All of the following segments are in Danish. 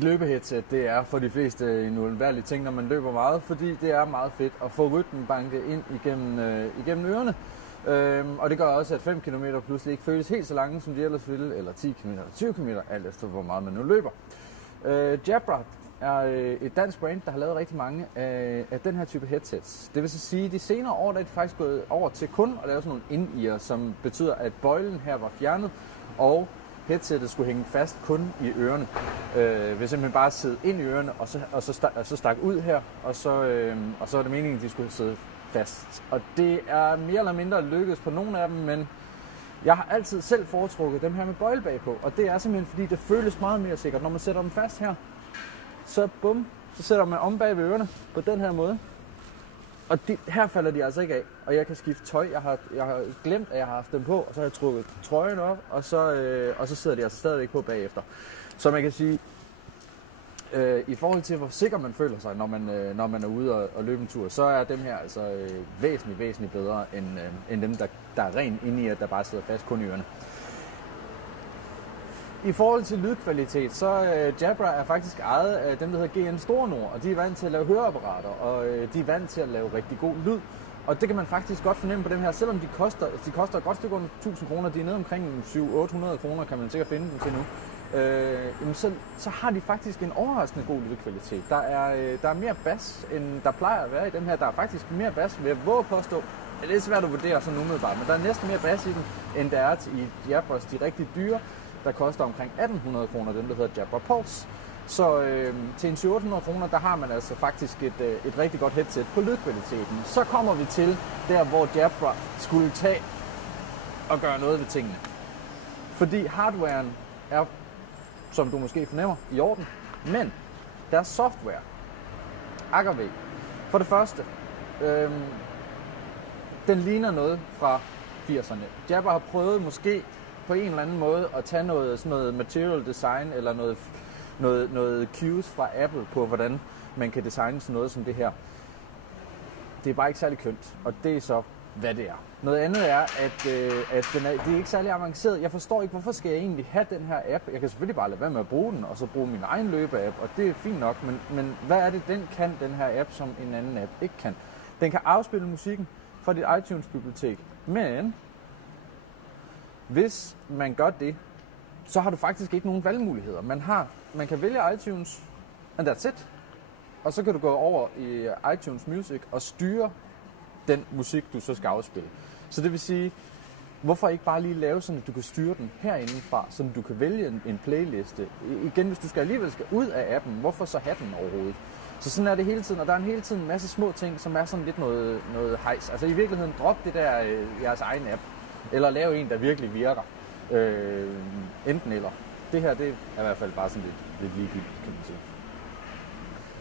Et løbeheadset, det er for de fleste en uundværlig ting, når man løber meget, fordi det er meget fedt at få rytmen banket ind igennem ørerne. Og det gør også, at 5 km pludselig ikke føles helt så lange, som de ellers ville, eller 10 km eller 20 km, alt efter hvor meget man nu løber. Jabra er et dansk brand, der har lavet rigtig mange af den her type headsets. Det vil så sige, at de senere år der er de faktisk gået over til kun at lave sådan nogle in-ear, som betyder, at bøjlen her var fjernet, og headsettet skulle hænge fast kun i ørerne. Ved simpelthen bare sidde ind i ørerne, og så stak ud her, og så er det meningen, at de skulle sidde fast. Og det er mere eller mindre lykkedes på nogle af dem, men jeg har altid selv foretrukket dem her med bøjle bagpå, og det er simpelthen fordi, det føles meget mere sikkert. Når man sætter dem fast her, så sætter man om bag ved ørerne på den her måde. Og her falder de altså ikke af, og jeg kan skifte tøj. Jeg har glemt, at jeg har haft dem på, og så har jeg trukket trøjen op, og så sidder de altså stadigvæk på bagefter. Så man kan sige, i forhold til, hvor sikker man føler sig, når man er ude og løbe en tur, så er dem her altså væsentligt bedre end dem, der er rent inde i, at der bare sidder fast kun i ørerne. I forhold til lydkvalitet, så Jabra er faktisk ejet af dem, der hedder GN Store Nord, og de er vant til at lave høreapparater, og de er vant til at lave rigtig god lyd. Og det kan man faktisk godt fornemme på dem her, selvom de koster et godt stykke under 1000 kroner, de er nede omkring 700-800 kroner, kan man sikkert finde dem til nu. Så har de faktisk en overraskende god lydkvalitet. Der er mere bas, end der plejer at være i dem her. Der er faktisk mere bas, ved at våge påstå. Det er svært at vurdere sådan umiddelbart, men der er næsten mere bas i den, end der er i Jabras, de rigtig dyre, der koster omkring 1800 kroner, den der hedder Jabra Pulse. Så til en 700-800 kroner, der har man altså faktisk et rigtig godt headset på lydkvaliteten. Så kommer vi til der, hvor Jabra skulle tage og gøre noget ved tingene. Fordi hardwaren er, som du måske fornemmer, i orden, men deres software, AKV, for det første, den ligner noget fra 80'erne. Jabra har prøvet måske på en eller anden måde at tage sådan noget material design eller noget cues fra Apple på, hvordan man kan designe sådan noget som det her. Det er bare ikke særlig kønt, og det er så, hvad det er. Noget andet er, at det er ikke særlig avanceret. Jeg forstår ikke, hvorfor skal jeg egentlig have den her app? Jeg kan selvfølgelig bare lade være med at bruge den, og så bruge min egen løbeapp, og det er fint nok, men hvad er det, den kan, den her app, som en anden app ikke kan? Den kan afspille musikken fra dit iTunes-bibliotek, men hvis man gør det, så har du faktisk ikke nogen valgmuligheder. Man kan vælge iTunes, and that's it. Og så kan du gå over i iTunes Music og styre den musik, du så skal afspille. Så det vil sige, hvorfor ikke bare lige lave sådan, at du kan styre den herindefra, så du kan vælge en playliste. Igen, hvis du alligevel skal ud af appen, hvorfor så have den overhovedet? Så sådan er det hele tiden, og der er hele tiden en masse små ting, som er sådan lidt noget hejs. Altså i virkeligheden, drop det der jeres egen app, eller lave en, der virkelig virker. Enten eller. Det her, det er i hvert fald bare sådan lidt ligegyldigt, kan man sige.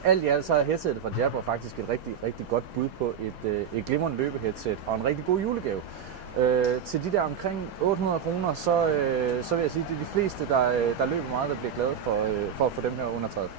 Alt i alt så er headsetet fra Jabra faktisk et rigtig, rigtig godt bud på et glimrende løbeheadset og en rigtig god julegave. Til de der omkring 800 kroner, så vil jeg sige, at det er de fleste, der løber meget, der bliver glade for at få dem her undertaget.